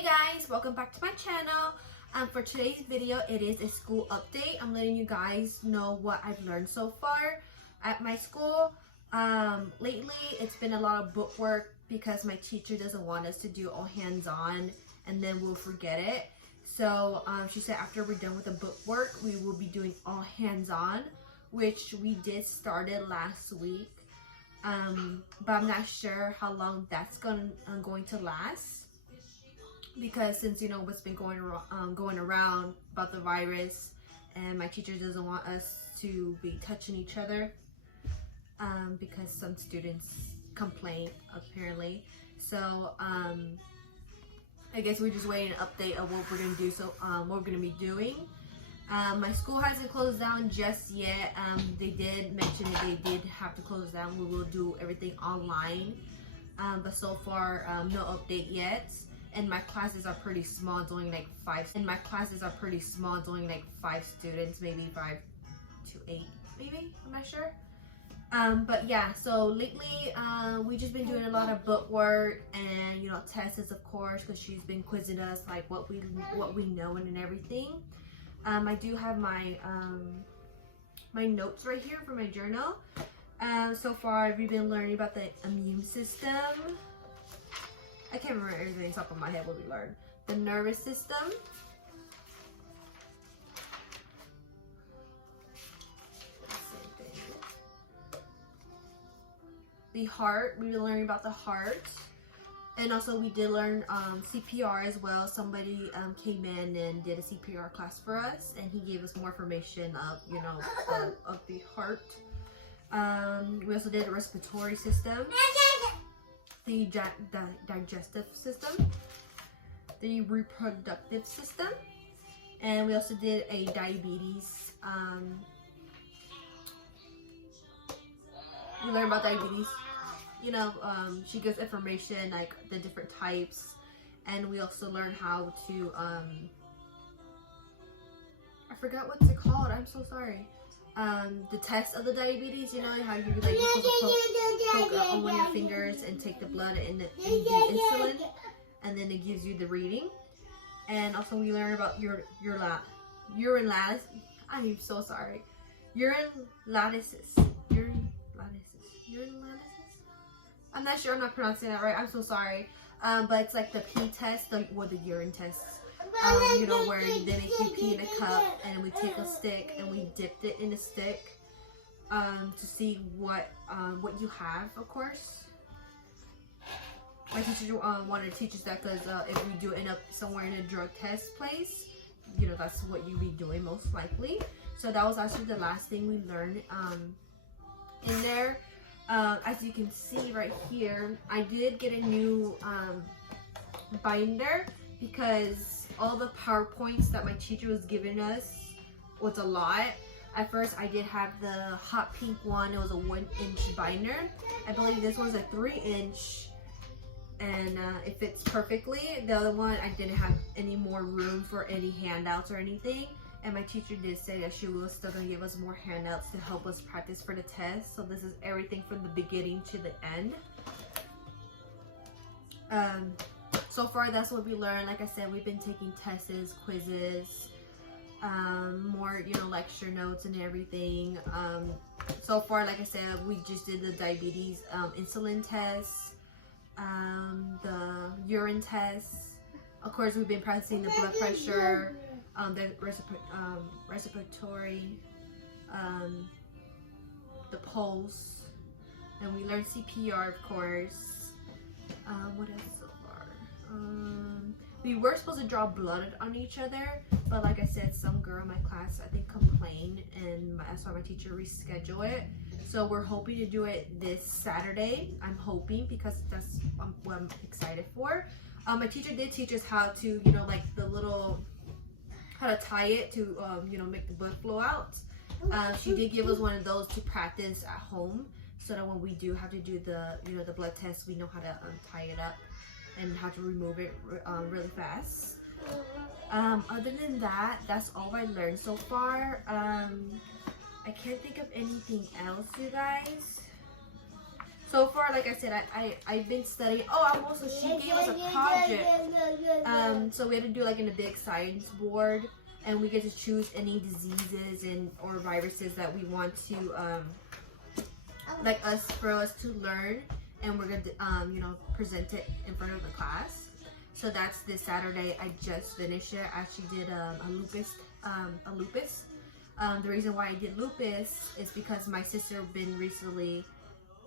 Hey guys, welcome back to my channel. For today's video, it is a school update. I'm letting you guys know what I've learned so far at my school. Lately, it's been a lot of book work because my teacher doesn't want us to do all hands-on and then we'll forget it. So she said after we're done with the book work, we will be doing all hands-on, which we did started last week. But I'm not sure how long that's going to last. Because since you know what's been going around about the virus, and my teacher doesn't want us to be touching each other because some students complain apparently. So I guess we're just waiting an update of what we're gonna do. So what we're gonna be doing. My school hasn't closed down just yet. They did mention that they did have to close down. We will do everything online, but so far no update yet. And my classes are pretty small, it's only like 5. And my classes are pretty small, it's only like 5 students, maybe 5 to 8, maybe, I'm not sure. But yeah, so lately we've just been doing a lot of book work and tests, of course, because she's been quizzing us like what we know and everything. I do have my my notes right here for my journal. So far we've been learning about the immune system. I can't remember everything off the top of my head what we learned. The nervous system. The heart. We were learning about the heart. And also we did learn CPR as well. Somebody came in and did a CPR class for us, and he gave us more information of of the heart. We also did a respiratory system. The digestive system, the reproductive system, and we also did a diabetes. We learned about diabetes. She gives information like the different types, and we also learned how to I forgot what's it called. I'm so sorry. The test of the diabetes, how you're supposed to poke on one of your fingers and take the blood and the insulin, and then it gives you the reading. And also we learn about urine lattice. I'm so sorry. Urine lattices. I'm not sure I'm not pronouncing that right. I'm so sorry. But it's like the pee test, the urine test. Where they make you pee in a cup, and we take a stick and we dipped it in a stick to see what you have, of course. My teacher wanted to teach us that because if we do end up somewhere in a drug test place, that's what you'd be doing most likely. So that was actually the last thing we learned in there. As you can see right here, I did get a new binder because all the PowerPoints that my teacher was giving us was a lot. At first I did have the hot pink one. It was a 1-inch binder. I believe this one's a 3-inch, and it fits perfectly. The other one, I didn't have any more room for any handouts or anything, and my teacher did say that she was still going to give us more handouts to help us practice for the test. So this is everything from the beginning to the end. So far, that's what we learned. Like I said, we've been taking tests, quizzes, more, lecture notes and everything. So far, like I said, we just did the diabetes insulin test, the urine test. Of course, we've been practicing the blood pressure, the respiratory, the pulse, and we learned CPR, of course. What else? We were supposed to draw blood on each other, but like I said, some girl in my class I think complained, and that's why my teacher rescheduled it. So we're hoping to do it this Saturday. I'm hoping, because that's what I'm excited for. My teacher did teach us how to, like how to tie it to, make the blood flow out. She did give us one of those to practice at home, so that when we do have to do the, the blood test, we know how to tie it up and how to remove it really fast. Other than that, that's all I learned so far. I can't think of anything else, you guys. So far, like I said, I've been studying. Oh, I'm also, she gave us a project. So we had to do like in a big science board, and we get to choose any diseases and or viruses that we want to for us to learn, and we're gonna you know, present it in front of the class. So that's this Saturday. I just finished it. I actually did a lupus. The reason why I did lupus is because my sister been recently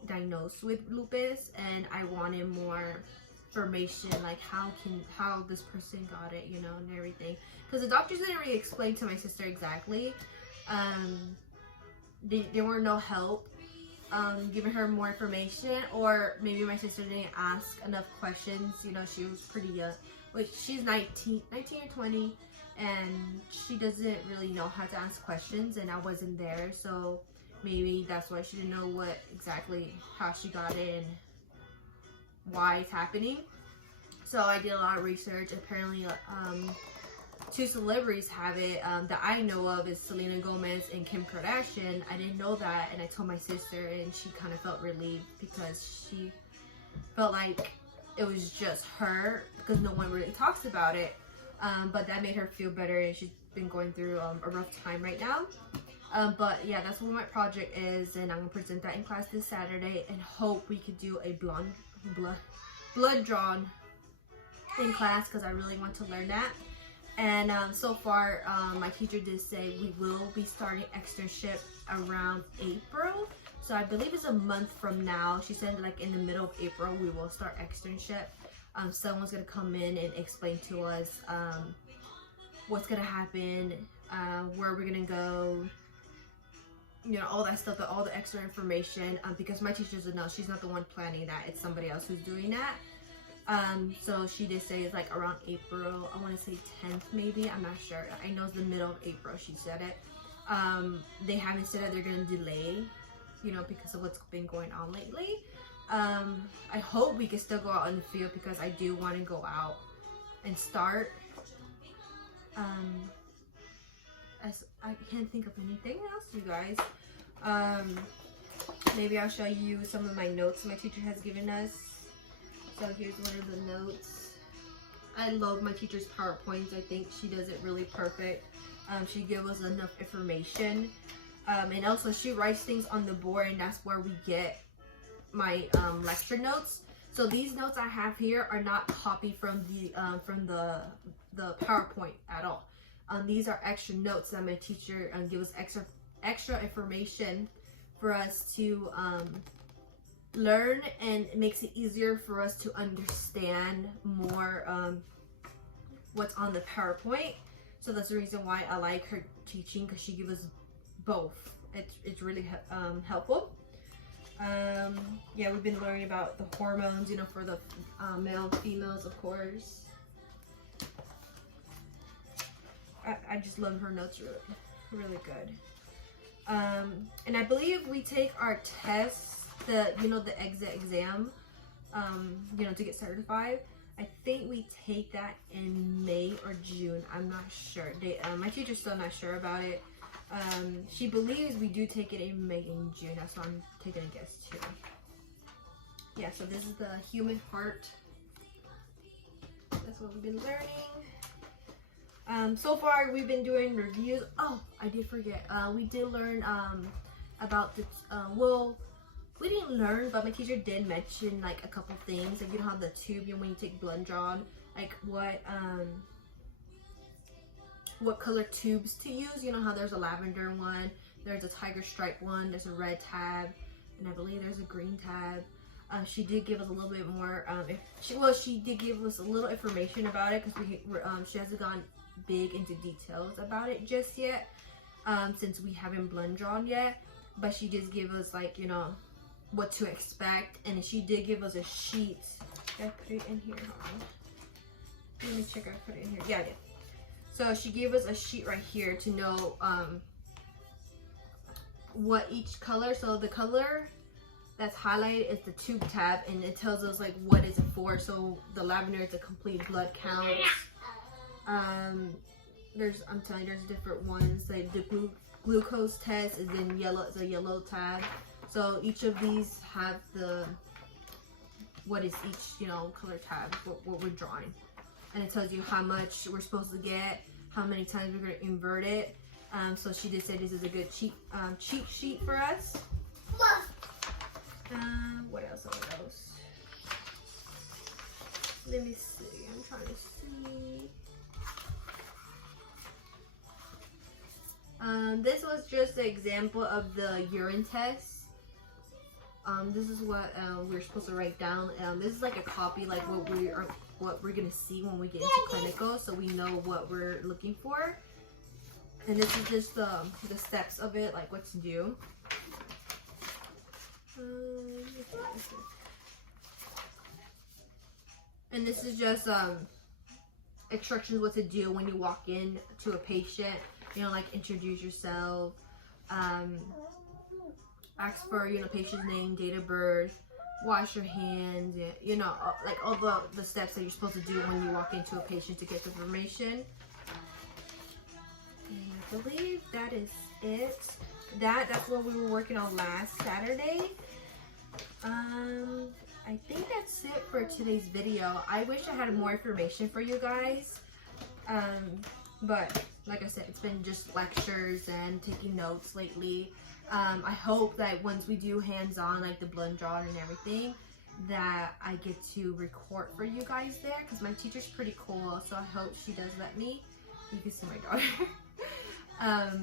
diagnosed with lupus, and I wanted more information, like how this person got it, you know, and everything. Because the doctors didn't really explain to my sister exactly. There were no help giving her more information, or maybe my sister didn't ask enough questions. You know, she was pretty young. Like, she's 19 or 20, and she doesn't really know how to ask questions, and I wasn't there, so maybe that's why she didn't know how she got it and why it's happening. So I did a lot of research. Apparently, 2 celebrities have it that I know of is Selena Gomez and Kim Kardashian. I didn't know that, and I told my sister, and she kind of felt relieved because she felt like it was just her, because no one really talks about it. But that made her feel better, and she's been going through a rough time right now. But yeah, that's what my project is, and I'm gonna present that in class this Saturday, and hope we could do a blood drawn in class, because I really want to learn that. And so far, my teacher did say we will be starting externship around April. So I believe it's a month from now. She said like in the middle of April we will start externship. Someone's gonna come in and explain to us what's gonna happen, where we're gonna go, you know, all that stuff, all the extra information. Because my teacher doesn't know. She's not the one planning that. It's somebody else who's doing that. So she did say it's like around April. I want to say 10th maybe. I'm not sure. I know it's the middle of April. She said it. They haven't said that they're gonna delay, you know, because of what's been going on lately. I hope we can still go out in the field, because I do want to go out and start. As I can't think of anything else, you guys. Maybe I'll show you some of my notes my teacher has given us. So here's one of the notes. I love my teacher's PowerPoints. I think she does it really perfect. She gives us enough information. And also she writes things on the board, and that's where we get my lecture notes. So these notes I have here are not copied from the PowerPoint at all. These are extra notes that my teacher gives us extra information for us to learn, and it makes it easier for us to understand more what's on the PowerPoint. So that's the reason why I like her teaching, because she gives us both. It's really helpful. Yeah, we've been learning about the hormones, you know, for the male and females, of course. I just love her notes, really good. And I believe we take our tests, the exit exam, you know, to get certified. I think we take that in May or June. I'm not sure. My teacher's still not sure about it. She believes we do take it in May and June. That's why I'm taking a guess too. Yeah, so this is the human heart. That's what we've been learning. So far we've been doing reviews. Oh, I did forget. We did learn about the well, we didn't learn, but my teacher did mention like a couple things. Like, you know how the tube, when you take blood drawn, like what color tubes to use. You know how there's a lavender one, there's a tiger stripe one, there's a red tab, and I believe there's a green tab. She did give us a little bit more. She did give us a little information about it, because she hasn't gone big into details about it just yet, since we haven't blood drawn yet. But she did give us, like, you know, what to expect, and she did give us a sheet. Did I put it in here? Hold on. Let me check. I put it in here. Yeah, I did. So she gave us a sheet right here to know what each color. So the color that's highlighted is the tube tab, and it tells us like what is it for. So the lavender is a complete blood count. I'm telling you, there's different ones. Like the glucose test is in yellow. It's a yellow tab. So each of these have what is each, color tab, what we're drawing. And it tells you how much we're supposed to get, how many times we're going to invert it. So she did say this is a good cheat sheet for us. What else? Let me see. I'm trying to see. This was just an example of the urine test. This is what we're supposed to write down. This is like a copy, like what we're gonna see when we get into clinical, so we know what we're looking for. And this is just the steps of it, like what to do. And this is just instructions what to do when you walk in to a patient. Like introduce yourself, ask for patient's name, date of birth, wash your hands, like all the steps that you're supposed to do when you walk into a patient to get the information. And I believe that is it. That's what we were working on last Saturday. I think that's it for today's video. I wish I had more information for you guys, but like I said, it's been just lectures and taking notes lately. I hope that once we do hands-on, like the blood draw and everything, that I get to record for you guys there, because my teacher's pretty cool, so I hope she does let me. You can see my daughter.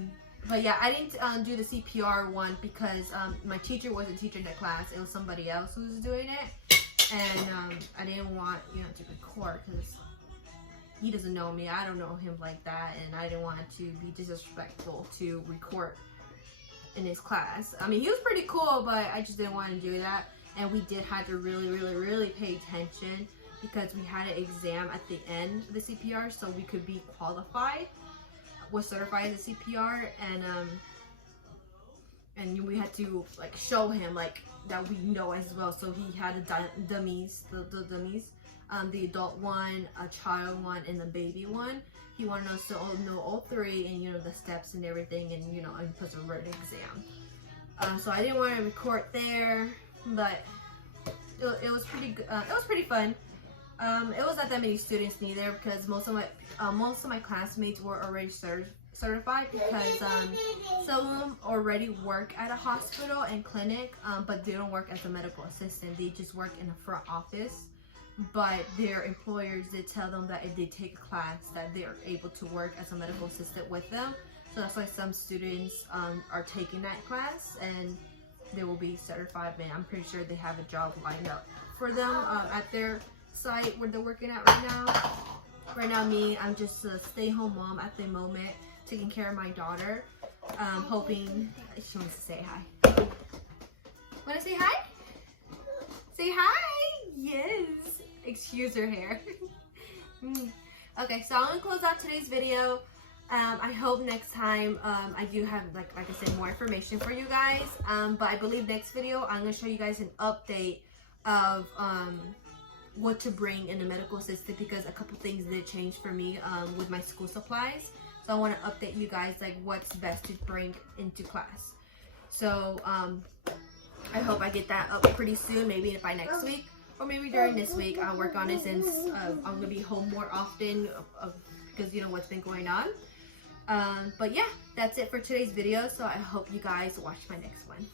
But yeah, I didn't do the CPR one because my teacher wasn't teaching the class. It was somebody else who was doing it, and I didn't want to record because he doesn't know me. I don't know him like that, and I didn't want to be disrespectful to record in his class. I mean, he was pretty cool, but I just didn't want to do that. And we did have to really pay attention because we had an exam at the end of the CPR, so we could be qualified, was certified as a CPR, and we had to like show him like that we know as well. So he had the dummies, the the adult one, a child one, and the baby one. He wanted us to all know all three, and the steps and everything, and and plus a written exam. So I didn't want to record there, but it was pretty good. It was pretty fun. It was not that many students neither, because most of my classmates were already certified, because some of them already work at a hospital and clinic, but they don't work as a medical assistant. They just work in the front office. But their employers did tell them that if they take a class, that they are able to work as a medical assistant with them. So that's why some students are taking that class, and they will be certified. And I'm pretty sure they have a job lined up for them at their site where they're working at right now. Right now, I'm just a stay-home mom at the moment, taking care of my daughter. Hoping she wants to say hi. Want to say hi? Say hi. Yes. Excuse her hair. Okay, so I'm gonna close out today's video. I hope next time I do have like I said, more information for you guys. But I believe next video I'm gonna show you guys an update of what to bring in a medical assistant, because a couple things did change for me with my school supplies. So I want to update you guys like what's best to bring into class. So I hope I get that up pretty soon, maybe by next week. Or maybe during this week. I'll work on it since I'm going to be home more often because what's been going on. But yeah, that's it for today's video. So I hope you guys watch my next one.